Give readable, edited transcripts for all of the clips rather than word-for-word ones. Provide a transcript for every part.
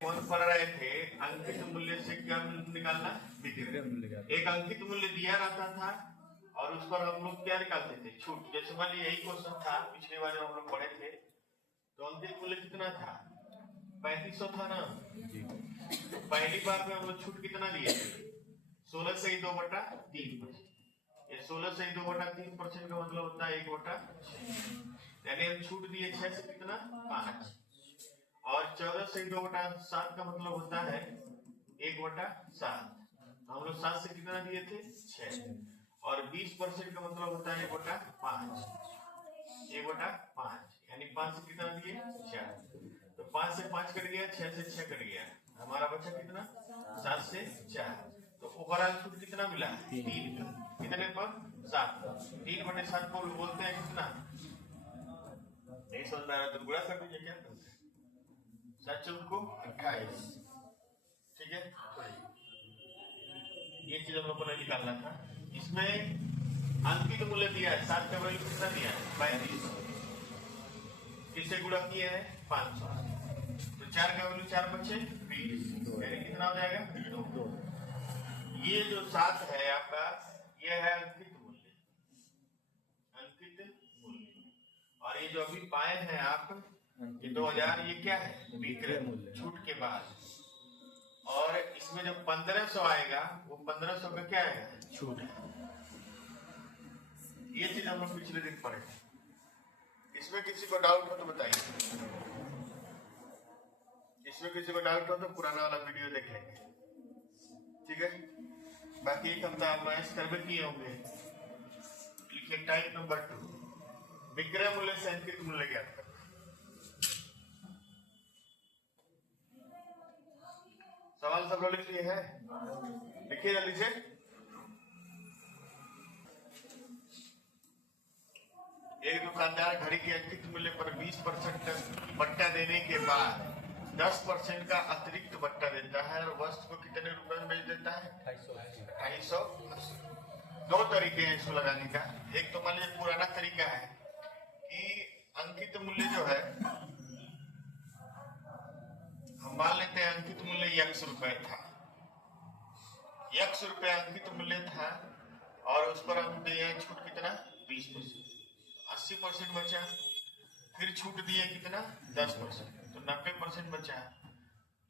कौन पढ़ रहे थे अंकित मूल्य से क्या निकालना, विक्रय मूल्य। एक अंकित मूल्य दिया रहता था और उस पर हम लोग क्या निकालते थे, छूट। जैसे मान लीजिए यही क्वेश्चन था पिछली बार जब हम लोग पढ़े थे, तो अंकित मूल्य कितना था, 3500 था ना। तो पहली बार में हम लोग छूट कितना दिए थे, 16 से 2/3। ये 16 से 2/3% का मतलब होता है 1/6, यानी हम छूट दिए 6 से कितना 5, और 14 से 2/7 का मतलब होता है 1/7। हम लोग 7 से कितना दिए थे 6, और 20% का मतलब होता है 1/5, 1/5 यानी 5 से कितना दिए 4। तो 5 से 5 कट गया, 6 से 6 कट गया, हमारा बचा कितना 7 से 4। तो ओवरऑल छूट कितना मिला 3 का, कितने पर 7। 3/7 को बोलते हैं कितना, नहीं समझ में आ रहा तो गुणा कर दीजिए, क्या करते हैं 7 चौक को 28, ठीक है। ये चीज हम लोग को निकालना था। इसमें अंकित मूल्य दिया है 7 का वैल्यू कितना दिया है 3500, किससे गुणा किया है 500, तो 4 का वैल्यू 4 बचे 20, यानी कितना हो जाएगा 2। ये जो 7 है आपका, ये है अंकित मूल्य, अंकित मूल्य। और ये जो अभी पाए हैं आप ये 2000, ये क्या है विक्रय मूल्य छूट के बाद। और इसमें जो 1500 आएगा वो 1500 का क्या आएगा छूट है। ये चीज हम लोग पिछले दिन पढ़े। इसमें किसी को डाउट हो तो बताइए, इसमें किसी को डाउट हो तो पुराना वाला वीडियो देख लेंगे, ठीक है। बाकी एक हफ्ता आप मैच सर्वे किए होंगे। लिखिए टाइप नंबर 2, विक्रय मूल्य से अंकित मूल्य ज्ञात करना। सवाल सब लोग लिख लिए हैं, लिखिए जल्दी से। एक दुकानदार घड़ी के अंकित मूल्य पर 20% बट्टा देने के बाद 10% का अतिरिक्त बट्टा देता है और वस्तु को कितने रुपए में बेच देता है 2880। दो तरीके हैं इसको लगाने का। एक तो मान लीजिए पुराना तरीका है कि अंकित मूल्य जो है, हम मान लेते हैं अंकित मूल्य x रुपए था, x रुपए अंकित मूल्य था, और उस पर हम दिए छूट कितना 20%, 80% बचा। फिर छूट दिए कितना 10%, तो 90% बचा।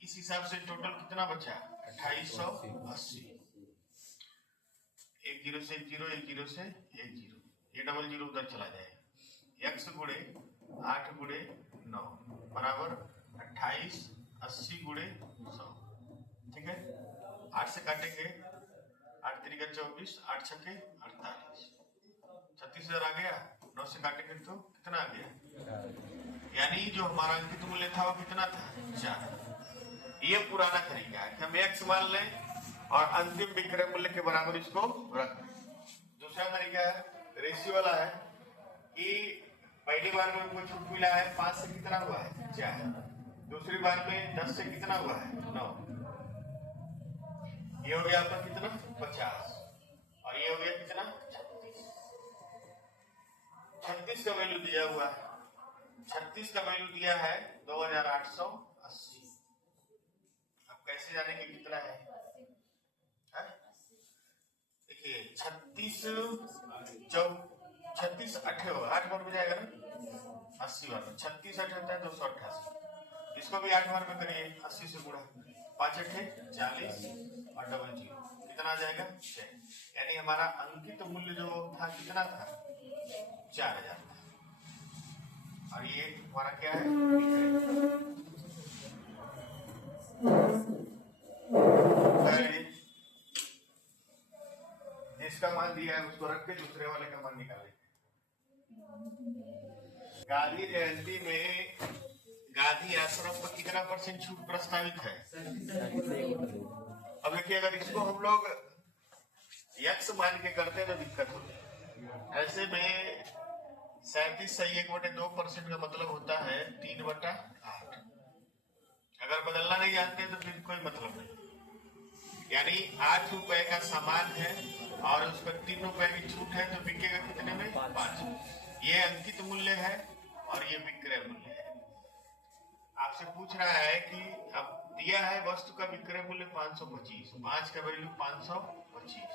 इस हिसाब से टोटल कितना बचा 2880। एक जीरो से एक जीरो, एक जीरो से एक जीरो, ये डबल जीरो उधर चला जाएगा। x गुणे 8 गुणे 9 बराबर 28, 80 गुणे 100, ठीक है। 8 से काटेंगे, 8 3 24, 8 6 48, 36,000 आ गया। 9 से काटेंगे तो कितना आ गया, यानी जो हमारा अंकित मूल्य था वो कितना था 4। ये पुराना तरीका है कि हम x मान लें और अंतिम विक्रय मूल्य के बराबर इसको रख दें। दूसरा तरीका है रेशियो वाला है कि पहली बार में हमको छूट मिला है 5 से कितना हुआ है 4, दूसरी बार में 10 से कितना हुआ है 9, ये हो गया आपका कितना 50, और ये हो गया कितना 36 का वैल्यू दिया हुआ है। 36 का वैल्यू दिया है 2880। अब कैसे जानेंगे कितना है, देखिए 36 8 बार में जाएगा ना 80 बार में, 36 8 होता है 288। इसको भी 8 बार में करिए, 80 से गुणा, 5 8 40 और डबल जीरो, कितना आ जाएगा 6। यानी हमारा अंकित मूल्य जो था कितना था 4000 था, और ये हमारा क्या है जिसका मान दिया है उसको रख के दूसरे वाले का मान निकाले। गांधी जयंती में गांधी आश्रम पर कितना % छूट प्रस्तावित है। अब देखिए अगर इसको हम लोग x मान के करते हैं तो दिक्कत होती है। ऐसे में 37 सही 1/2% का मतलब होता है 3/8। अगर बदलना नहीं जानते तो फिर कोई मतलब नहीं। यानी 8 रुपए का सामान है और उस पर 3 रुपए की छूट है तो बिकेगा कितने में 5। ये अंकित मूल्य है और ये विक्रय मूल्य है। आपसे पूछ रहा है कि अब दिया है वस्तु का विक्रय मूल्य 525, 5 का वैल्यू 525,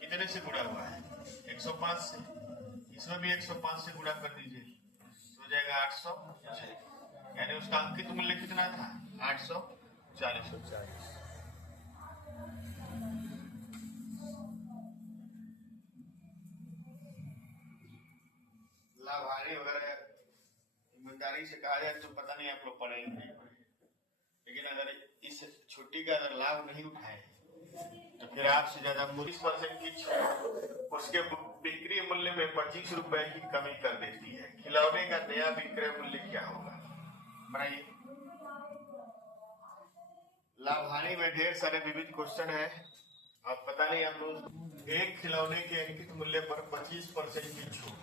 कितने से गुणा हुआ है? 105 से। इसमें भी 105 से गुणा कर दीजिए तो हो जाएगा 806, यानी उसका अंकित मूल्य कितना था? 840। लाभारी वगैरह ईमानदारी से कहा जाए तो पता नहीं आप लोग पढ़ेंगे नहीं पढ़ेंगे, लेकिन अगर इस छुट्टी का अगर लाभ नहीं उठाए तो फिर आपसे ज्यादा 20% की छूट उसके बिक्री मूल्य में 25 रुपए की कमी कर देती है। खिलौने का नया विक्रय मूल्य क्या होगा? बनाइए। लाभानी में ढेर सारे विविध क्वेश्चन है, अब पता नहीं हम लोग एक खिलौने के अंकित मूल्य पर 25% की छूट,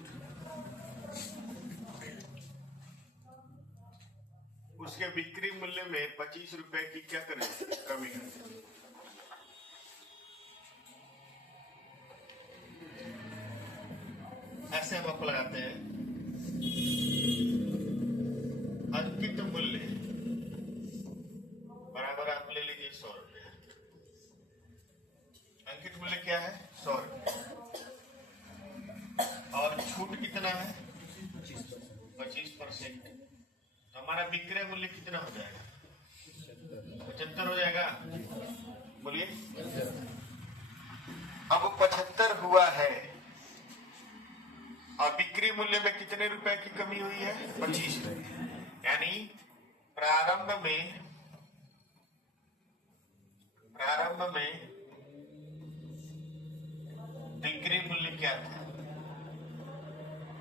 उसके बिक्री मूल्य में 25 रुपए की क्या करें? कमी करें। ऐसे हम आपको लगाते हैं अंकित मूल्य बराबर आप ले लीजिए 100 रुपया। अंकित मूल्य क्या है? 100 रुपया। और छूट कितना है? 25%। तो हमारा विक्रय मूल्य कितना हो जाएगा? 75 हो जाएगा। बोलिए। अब 75 हुआ है और बिक्री मूल्य में कितने रुपए की कमी हुई है? 25 रुपए। यानी प्रारंभ में बिक्री मूल्य क्या था?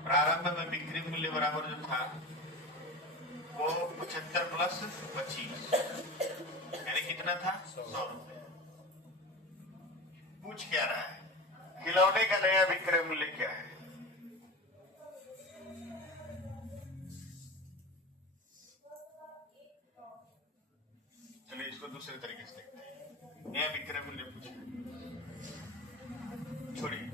प्रारंभ में बिक्री मूल्य बराबर जो था वो 75 प्लस 25, यानी कितना था? 100 रुपए। पूछ क्या रहा है? खिलौने का नया विक्रय मूल्य क्या है? चलिए इसको दूसरे तरीके से देखते हैं। नया विक्रय मूल्य पूछे, छोड़िए।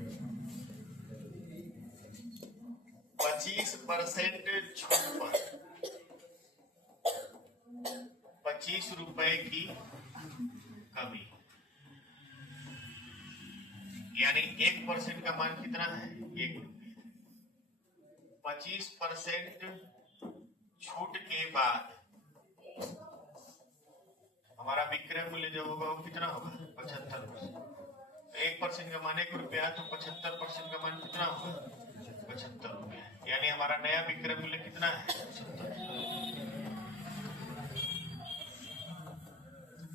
25% छूट पर 25 रुपए की कमी, यानी 1% का मान कितना है? 1 रुपया। 25% छूट के बाद हमारा विक्रय मूल्य जो होगा वो कितना होगा? 75%। 1% का मान 1 रुपया, तो 75% का मान कितना होगा? 75 रुपया। यानी हमारा नया विक्रय मूल्य कितना है? 75।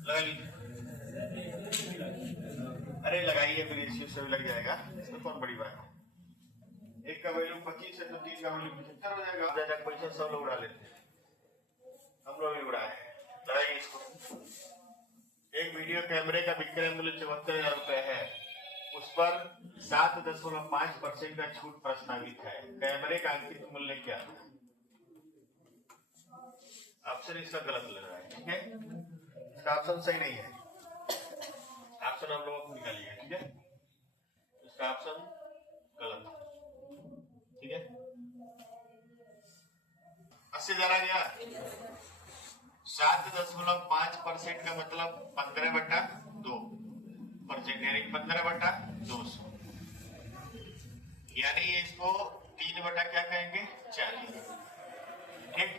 लगा लीजिए। अरे लगाइए, फिर इसी से लग जाएगा, इसमें कौन बड़ी बात है। एक का वैल्यू 25 है तो 3 का वैल्यू 75 हो जाएगा। ज्यादा पैसा सब लोग उड़ा लेते हैं, हम लोग भी उड़ाए। लगाइए इसको। एक वीडियो कैमरे का विक्रय मूल्य 74,000 रुपए है, उस पर 7.5% का छूट प्रस्तावित है। कैमरे का अंकित मूल्य क्या है? ऑप्शन इसका गलत लग रहा है, ठीक है? इसका ऑप्शन सही नहीं है। ऑप्शन हम लोग निकालिए, ठीक है? इसका ऑप्शन गलत है, ठीक है? 80,000 आ गया। 7.5% का मतलब 15/2%, यानी 15/200, यानी इसको 3 बटा क्या कहेंगे? 40। ठीक।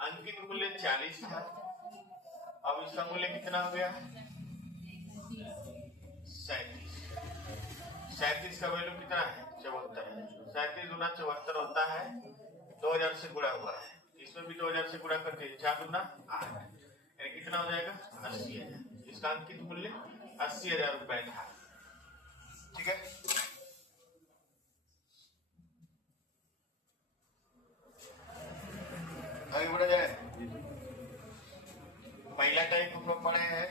अंकित मूल्य 40 था, अब इसका मूल्य कितना हो गया? 37। 37 का वैल्यू कितना है? 74। 37 गुना 74 होता है 2000 से गुणा हुआ है, इसमें भी 2000 से गुणा करके 4 गुना 8, यानी कितना हो जाएगा? 80,000। इसका अंकित मूल्य 80,000 रुपए था, ठीक है? आगे बढ़ा जाए। पहला टाइप हम लोग पढ़े हैं,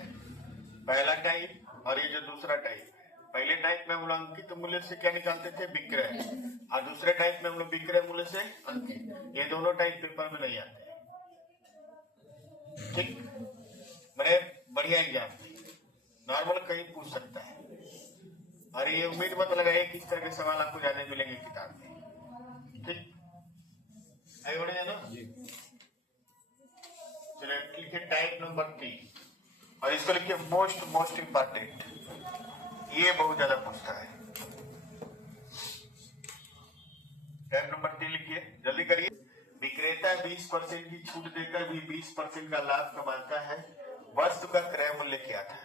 पहला टाइप और ये जो दूसरा टाइप। पहले टाइप में हम लोग अंकित मूल्य से क्या निकालते थे? विक्रय, और दूसरे टाइप में हम लोग विक्रय मूल्य से अंकित। ये दोनों टाइप पेपर में नहीं आते, ठीक? बड़े बढ़िया एग्जाम, नॉर्मल कहीं पूछ सकता है, और ये उम्मीद मत लगाइए कि इस तरह के सवाल आपको ज्यादा मिलेंगे किताब में, ठीक? आगे बढ़े ना? चलिए। लिखिए टाइप नंबर 3 और इसको लिखिए मोस्ट इंपॉर्टेंट। ये बहुत ज्यादा पूछता है। टाइप नंबर 3 लिखिए, जल्दी करिए। विक्रेता 20% की छूट देकर भी 20% का लाभ कमाता है, वस्तु का क्रय मूल्य क्या था?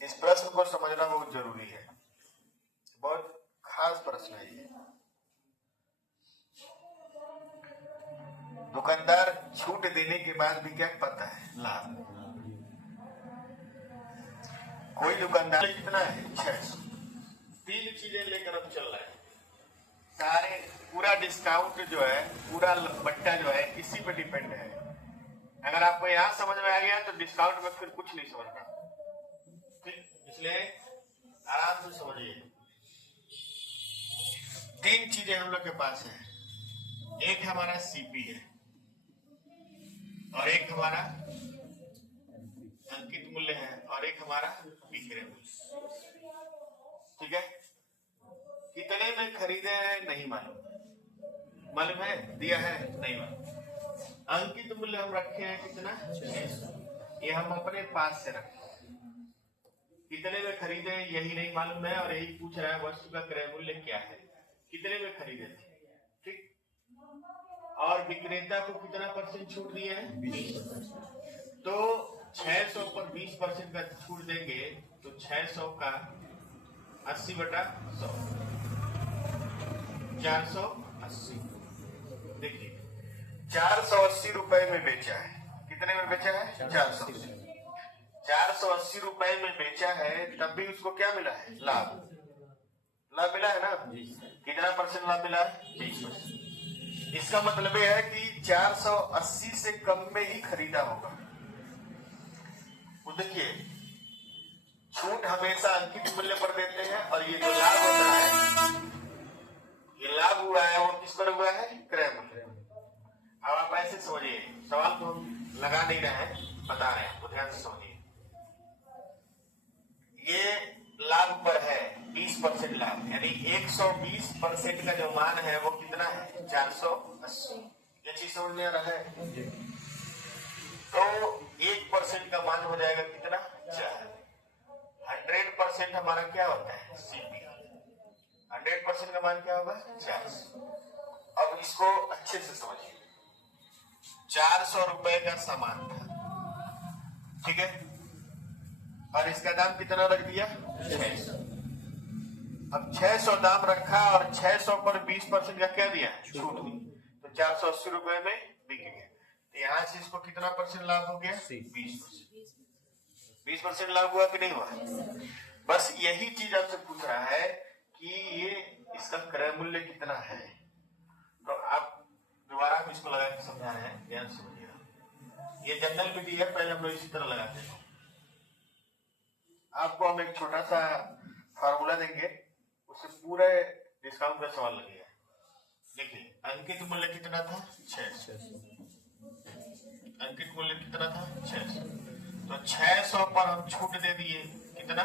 इस प्रश्न को समझना बहुत जरूरी है, बहुत खास प्रश्न है ये। दुकानदार छूट देने के बाद भी क्या पाता है? लाभ। कोई दुकानदार कितना है? 600। 3 चीजें लेकर अब चल रहा है। सारे पूरा डिस्काउंट जो है, पूरा बट्टा जो है इसी पे डिपेंड है। अगर आपको यहाँ समझ में आ गया तो डिस्काउंट में फिर कुछ नहीं समझना, ठीक? इसलिए आराम से समझिए। 3 चीजें हम लोग के पास है। एक हमारा सीपी है और एक हमारा अंकित मूल्य है और एक हमारा विक्रय मूल्य, ठीक है? कितने में खरीदे हैं नहीं मालूम, मालूम है दिया है नहीं मालूम। अंकित मूल्य हम रखे हैं कितना? 600। ये हम अपने पास से रखे। कितने में खरीदे यही नहीं मालूम है और यही पूछ रहा है वस्तु का क्रय मूल्य क्या है, कितने में खरीदे थे, ठीक? और विक्रेता को कितना परसेंट छूट दिए हैं? 20%। तो 600 पर 20% का छूट देंगे तो 600 का 80/100 480। देखिए 480 रुपए में बेचा है। कितने में बेचा है? 480। 480 रुपए में बेचा है, तब भी उसको क्या मिला है? लाभ। लाभ मिला है ना? कितना परसेंट लाभ मिला है? 20%। इसका मतलब यह है कि 480 से कम में ही खरीदा होगा। तो देखिए छूट हमेशा अंकित मूल्य पर देते हैं और ये जो लाभ होता है, ये लाभ हुआ है वो किस पर हुआ है? क्रय मूल्य। अब आप ऐसे समझिए, सवाल तो हम लगा नहीं रहे हैं, बता रहे हैं, तो ध्यान से समझिए। ये लाभ पर है 20% लाभ, यानी 120% का जो मान है वो कितना है? 480। ये चीज समझ में आ रहा है? तो 1% का मान हो जाएगा कितना? 4। 100% हमारा क्या होता है? सीपी। 100% का मान क्या होगा? 400। अब इसको अच्छे से समझिए। 400 रुपए का सामान था, ठीक है? और इसका दाम कितना रख दिया? 600। अब 600 दाम रखा और 600 पर 20% का क्या दिया? छूट दी, तो 480 रुपए में बिक गया। तो यहाँ से इसको कितना परसेंट लाभ हो गया? 20%। 20% लाभ हुआ कि नहीं हुआ? बस यही चीज आपसे पूछ रहा है कि ये इसका क्रय मूल्य कितना है। तो आप दोबारा हम इसको लगा के समझा रहे हैं, ध्यान समझिएगा। ये जनरल विधि है, पहले हम लोग इसी तरह लगाते हैं। आपको हम एक छोटा सा फार्मूला देंगे, उससे पूरे डिस्काउंट का सवाल लगेगा। देखिए अंकित मूल्य कितना था? 600। अंकित मूल्य कितना था? 600। तो 600 पर हम छूट दे दिए कितना?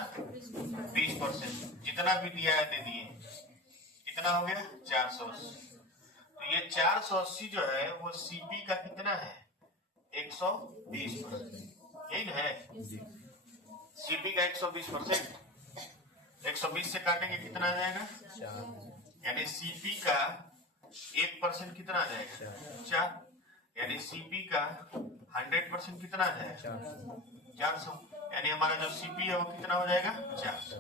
20%। जितना भी दिया है दे दिए। कितना हो गया? 480। तो ये 480 जो है वो सीपी का कितना है? 120%। यही ना है? सीपी का 120%। 120 से काटेंगे कितना आ जाएगा? 4। यानी सीपी का 1% कितना आ जाएगा? 4। यानी सीपी का 100% कितना आ जाएगा? 400। यानी हमारा जो सीपी है वो कितना हो जाएगा? 400।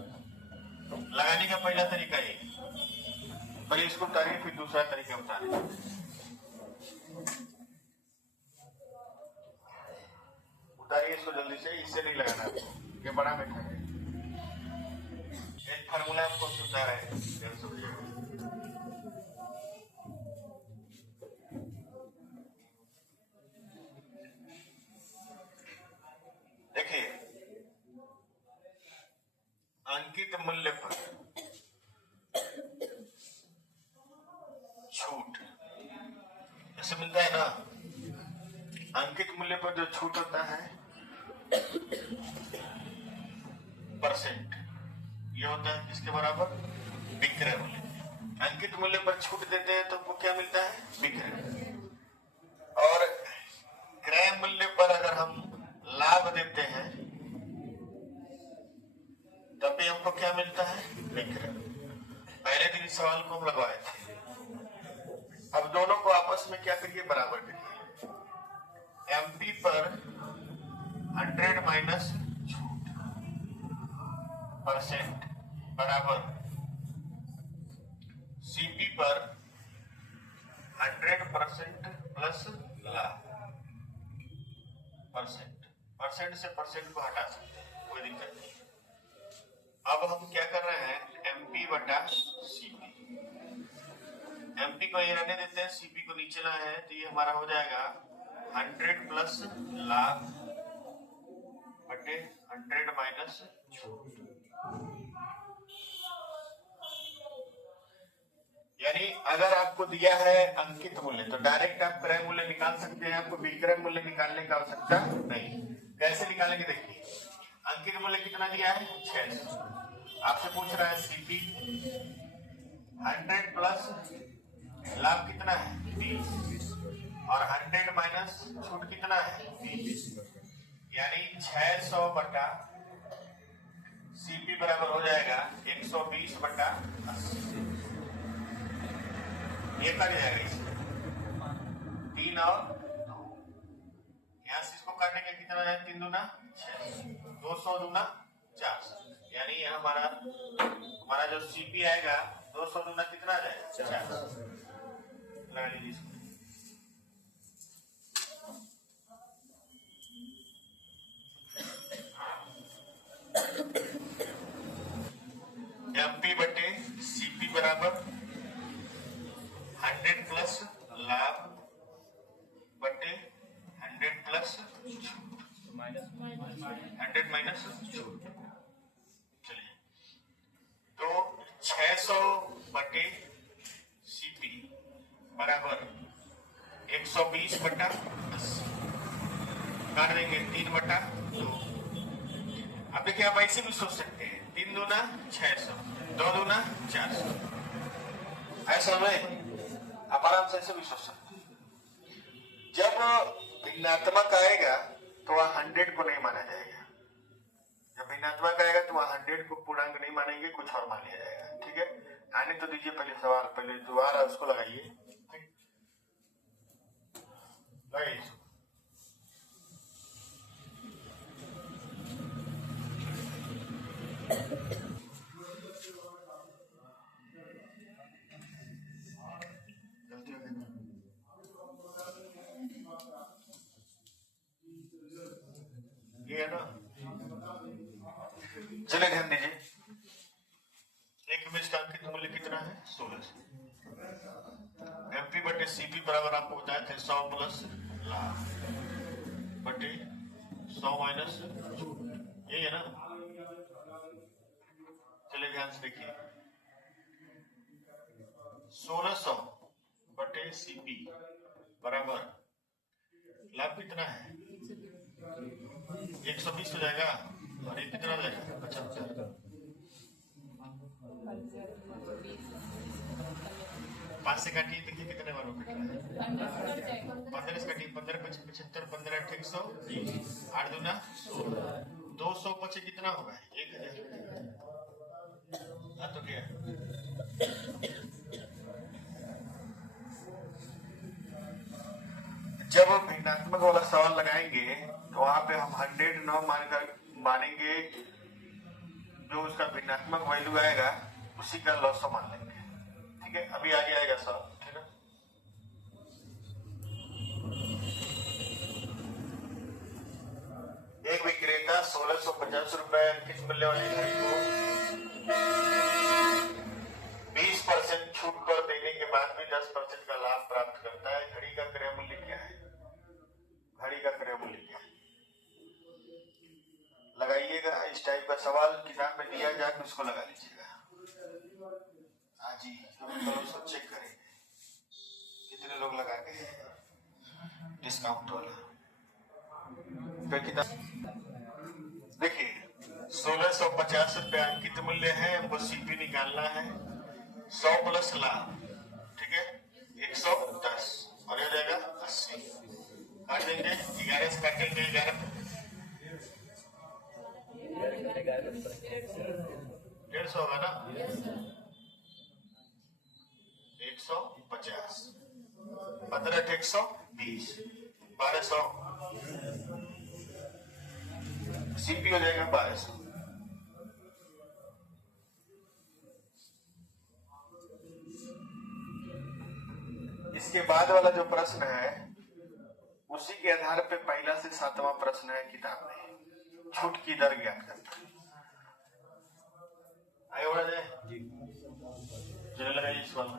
लगाने का पहला तरीका ये, पहले इसको उतारिए फिर दूसरा तरीका उतारिए। उतारिए इसको जल्दी से, इससे नहीं लगाना आपको, ये बड़ा मीठा है। एक फार्मूला आपको सुनना है, ध्यान समझिएगा। देखिए अंकित मूल्य पर छूट ऐसे मिलता है ना? अंकित मूल्य पर जो छूट होता है परसेंट, ये होता है किसके बराबर? विक्रय मूल्य। अंकित मूल्य पर छूट देते हैं तो क्या मिलता है? विक्रय। और क्रय मूल्य पर अगर हम लाभ देते हैं तब भी हमको क्या मिलता है? विक्रय। पहले दिन इस सवाल को हम लगवाए थे। अब दोनों को आपस में क्या करिए? बराबर करिए। एमपी पर 100 माइनस छूट परसेंट बराबर सीपी पर 100% प्लस लाभ। परसेंट से परसेंट को हटा सकते हैं, कोई दिक्कत नहीं। अब हम क्या कर रहे हैं? एमपी बटा सीपी। एमपी को ये रहने देते हैं, सीपी को नीचे लाए हैं, तो ये हमारा हो जाएगा 100 प्लस लाभ बटे 100 माइनस छूट। यानी अगर आपको दिया है अंकित मूल्य तो डायरेक्ट आप क्रय मूल्य निकाल सकते हैं, आपको विक्रय मूल्य निकालने की आवश्यकता नहीं। कैसे निकालेंगे? देखिए, अंकित मूल्य कितना दिया है? 600। आपसे पूछ रहा है सीपी 100 प्लस लाभ कितना है? 30 और 100 माइनस छूट कितना है? 30। यानी 600 बटा सीपी बराबर हो जाएगा 120 बटा 80। ये कर जाएगा इसमें 3 और 2। यहां से इसको करने के कितना है? 3 दूना 6, 200 दूना 400। यानी ये हमारा जो सीपी आएगा 200 दूना कितना आ जाएगा? 400। लगा लीजिए इसको। एमपी बटे सीपी बराबर 100 प्लस लाभ बटे 100 प्लस छूट, 100 माइनस छूट। चलिए, तो 600 बटे सीपी बराबर 120 बटा 80 कर देंगे 3 बटा 2। अब देखिए, आप ऐसे भी सोच सकते हैं, 3 दूना 600, 2 दूना 400। ऐसा में आप आराम से ऐसे भी सोच सकते हैं। जब भिन्नात्मक आएगा तो वह 100 को नहीं माना जाएगा। जब भिन्नात्मक आएगा तो वह 100 को पूर्णांक नहीं मानेंगे, कुछ और मान लिया जाएगा। ठीक है, आने तो दीजिए पहले सवाल, पहले जो आ रहा है उसको लगाइए। लगाइए। ये है ना, चले ध्यान दीजिए। एक में इसका अंकित मूल्य कितना है? 16। एमपी बटे सीपी बराबर आपको बताया थे 100 प्लस लाभ बटे 100 माइनस छूट। यही है ना? चलिए ध्यान से देखिए, 1600 बटे सीपी बराबर लाभ कितना है? 120 हो जाएगा और ये कितना हो जाएगा? 75। 5 से काटिए, देखिए कितने बार कट रहा है? 15 से काटिए, 15 5 75, 15 8 120, 8 दूना 16, 200 पचे कितना होगा? 1000। हाँ तो क्या, जब हम भिन्नात्मक वाला सवाल लगाएंगे तो वहां पे हम 100 न मानेंगे, जो उसका भिन्नात्मक वैल्यू आएगा उसी का लॉस मान लेंगे। ठीक है, अभी आगे आएगा सवाल। ठीक है, एक विक्रेता 1650 रुपए अंकित मूल्य वाली घड़ी को 20% छूट कर देने के बाद भी 10% का लाभ प्राप्त करता है। घड़ी का क्रय मूल्य क्या है? घड़ी का क्रय मूल्य क्या है? लगाइएगा। इस टाइप का सवाल किताब में दिया जाए तो उसको लगा लीजिएगा। हाँ जी, हम उसको चेक करेंगे कितने लोग लगा के डिस्काउंट वाला पे किताब। देखिए, 1650 रुपए अंकित मूल्य है, हमको सीपी निकालना है। 100 प्लस लाभ, ठीक है, 110 और हो जाएगा 80। काट देंगे 11 से काटेंगे 11 150 होगा ना 150 15 120 1200 सीपी हो जाएगा 1200। इसके बाद वाला जो प्रश्न है उसी के आधार पे पहला से 7वां प्रश्न है किताब में, छूट की दर ज्ञात करता है। आगे बढ़ा जाए चलो लगाइए सवाल।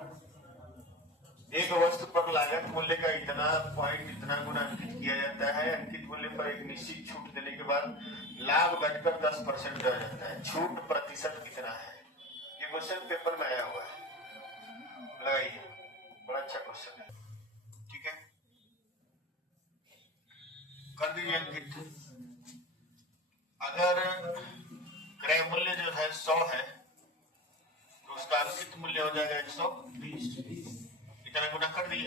एक वस्तु पर लागत मूल्य का इतना पॉइंट इतना गुना अंकित किया जाता है। अंकित मूल्य पर एक निश्चित छूट देने के बाद लाभ घटकर 10% रह जाता है। छूट प्रतिशत कितना है? ये क्वेश्चन पेपर में आया हुआ है, लगाइए, बड़ा अच्छा क्वेश्चन है। ठीक है, कर दीजिए अंकित। अगर क्रय मूल्य जो है 100 है तो उसका अंकित मूल्य हो जाएगा 120। इतना गुना कर दिए।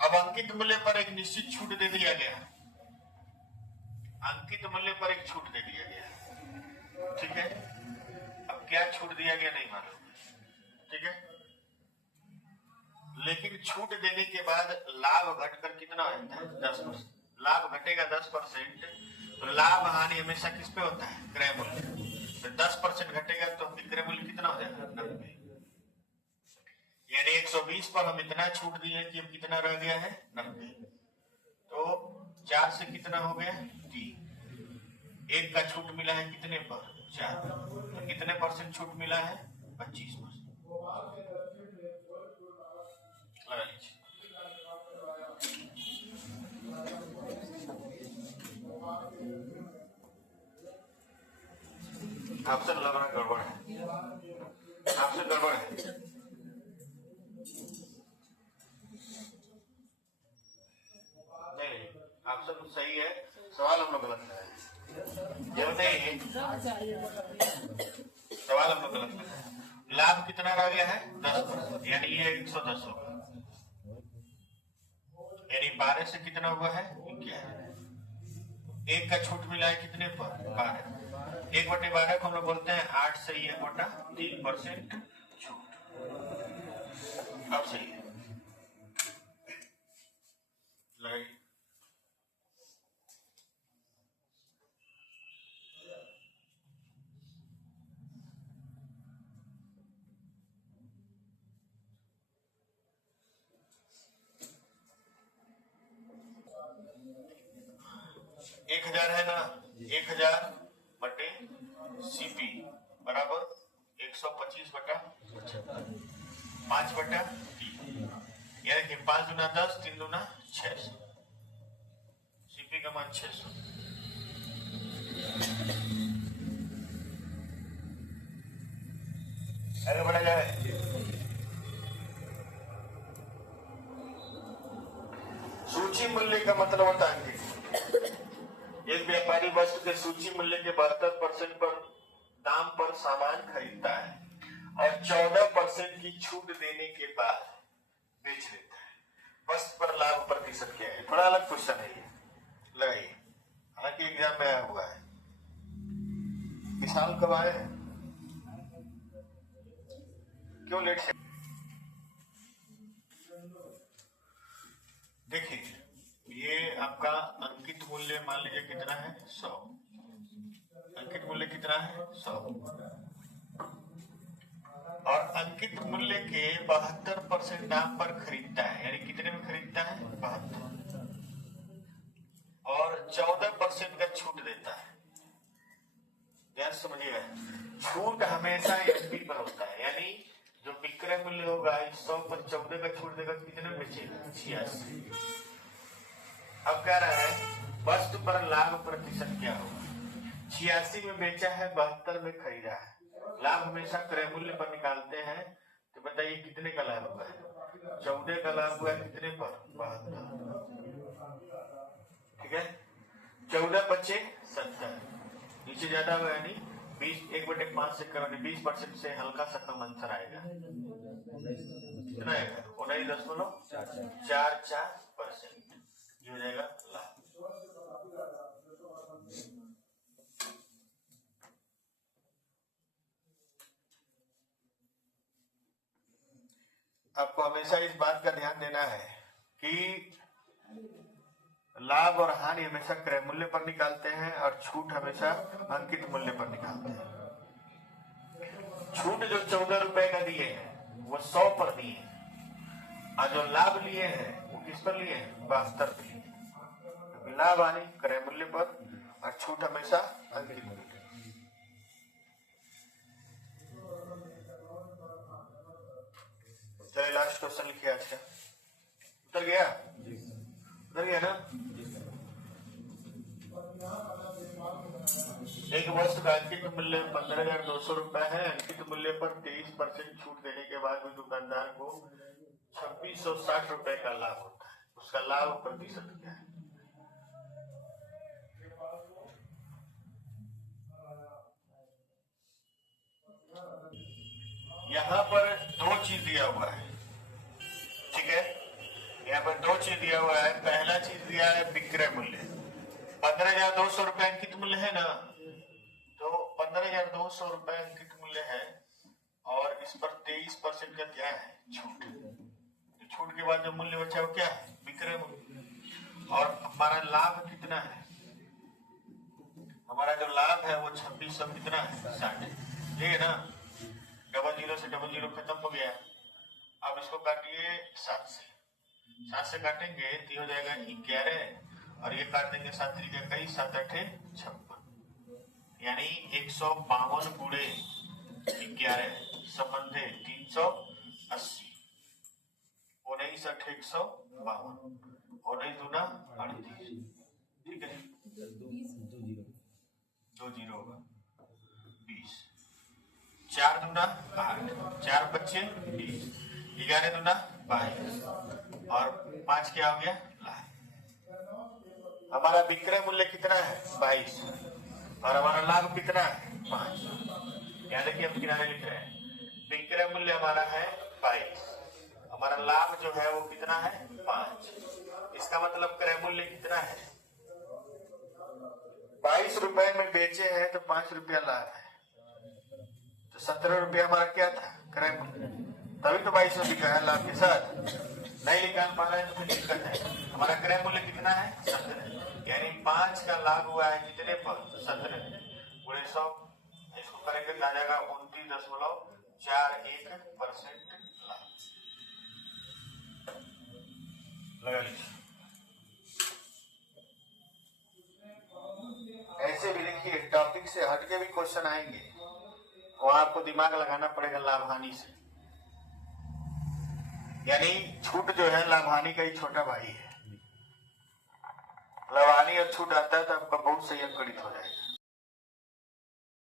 अब अंकित मूल्य पर एक निश्चित छूट दे दिया गया, अंकित मूल्य पर एक छूट दे दिया गया, ठीक है। अब क्या छूट दिया गया नहीं मालूम, ठीक है, लेकिन छूट देने के बाद लाभ घटकर कितना होता है 10%। लाभ घटेगा 10%, तो लाभ हानि हमेशा किस पे होता है? क्रय मूल्य। तो 10% घटेगा तो विक्रय मूल्य कितना हो जाएगा? 90। यानी 120 पर हम इतना छूट दिए कि अब कितना रह गया है? 90। तो 4 से कितना हो गया? 3। एक का छूट मिला है कितने पर? 4। तो कितने परसेंट छूट मिला है? 25%। लगा लीजिए। आपसे लग रहा गड़बड़ है, आपसे गड़बड़ है। नहीं, आपसे कुछ सही है, सवाल हम लोग गलत है। जब नहीं, सवाल हम लोग गलत है। लाभ कितना रह गया है? 10%, यानी ये 110 होगा। यानी 12 से कितना हुआ है? 11। एक का छूट मिला है कितने पर? 12। 1/12 को हम लोग बोलते हैं 8 से 1/3% छूट। अब सही है, लगाइए। एक 1000 है ना, 1000 बटे सीपी बराबर 125/5/3, यानी कि 5 दूना 10, 3 दूना 600। सीपी का मान 600। आगे बढ़ा जाए। सूची मूल्य का मतलब होता है एक व्यापारी वस्तु के सूची मूल्य के 72% पर दाम पर सामान खरीदता है और 14% की छूट देने के बाद बेच देता है। वस्तु पर लाभ प्रतिशत क्या है? थोड़ा अलग क्वेश्चन है ये, लगाइए। हालांकि एग्जाम में आया हुआ है। विशाल कब आए हैं? क्यों लेट से? देखिए, ये आपका अंकित मूल्य मान लीजिए कितना है? 100। अंकित मूल्य कितना है? 100। और अंकित मूल्य के 72% दाम पर खरीदता है, यानी कितने में खरीदता है? 72। और 14% का छूट देता है। ध्यान समझिएगा, छूट हमेशा एमपी पर होता है, यानी जो विक्रय मूल्य होगा 100 पर 14 का छूट देगा, कितने में बेचेगा? 86। अब क्या रहा है? वस्तु पर लाभ प्रतिशत क्या होगा? 86 में बेचा है, 72 में खरीदा है। लाभ हमेशा क्रय मूल्य पर निकालते हैं, तो बताइए कितने का लाभ हुआ है? 14 का लाभ हुआ है कितने पर? 72। ठीक है, 14 बचे 70, नीचे ज्यादा हुआ, यानी 20 1/5 से करो, 20% से हल्का सा कम आंसर आएगा। कितना आएगा? 19.44%। ये हो जाएगा लाभ। आपको हमेशा इस बात का ध्यान देना है कि लाभ और हानि हमेशा क्रय मूल्य पर निकालते हैं और छूट हमेशा अंकित मूल्य पर निकालते हैं। छूट जो 14 रुपए का दिए हैं वो 100 पर दिए हैं और जो लाभ लिए हैं वो किस पर लिए हैं, 72 पे लिए हैं। लाभ हानि क्रय मूल्य पर और छूट हमेशा अंकित मूल्य। चलिए लास्ट क्वेश्चन लिखिए आज का। उतर गया ना। एक वस्तु का अंकित मूल्य 15,200 रुपए है। अंकित मूल्य पर 23% छूट देने के बाद भी दुकानदार को 2660 रुपए का लाभ होता है। उसका लाभ प्रतिशत क्या है? यहाँ पर दो चीज दिया हुआ है, ठीक है। यहाँ पर दो चीज दिया हुआ है। पहला चीज दिया है विक्रय मूल्य 15,200 रुपए अंकित मूल्य है ना, तो 15,200 रुपए अंकित मूल्य है और इस पर 23% का क्या है, छूट। तो छूट के बाद जो मूल्य बचा वो क्या है, विक्रय मूल्य। और हमारा लाभ कितना है, हमारा जो लाभ है वो 2600 कितना है, 60। ये ना 00 से 00 खत्म हो गया। अब इसको काटिए 7 से। 7 से काटेंगे तो हो जाएगा 11 और ये काट देंगे 7 तरीके कई 7 8 56, यानी 152 गुणे 11 संबंधे 380 और 19 8 152 और 19 दूना 38, ठीक है। 2 0 होगा 20, 4 दूना 8, 4 बच्चे 20, 11 दूना 22 और 5 क्या हो गया, लाभ। हमारा विक्रय मूल्य कितना है, 22 और हमारा लाभ कितना है, 5। याद देखिए हम किनारे लिख रहे हैं, विक्रय मूल्य हमारा है 22, हमारा लाभ जो है वो कितना है, 5। इसका मतलब क्रय मूल्य कितना है, 22 रुपए में बेचे हैं तो 5 रुपया लाभ है, तो 17 रुपया हमारा क्या था, क्रय मूल्य। तभी तो 22 में बिका है लाभ के साथ। नहीं निकाल पा रहे हैं तो फिर दिक्कत है। हमारा क्रय मूल्य कितना है, 17, यानी 5 का लाभ हुआ है कितने पर, 17 गुणे 100। इसको करेंगे तो आ जाएगा 29.41% लाभ। लगा लीजिए। ऐसे भी लिखिए, टॉपिक से हटके भी क्वेश्चन आएंगे, वहां आपको दिमाग लगाना पड़ेगा लाभ हानि से। यानी छूट जो है लाभ हानि का ही छोटा भाई है। लाभ हानि और छूट आता है तो आपका बहुत सही अंक गणित हो जाएगा।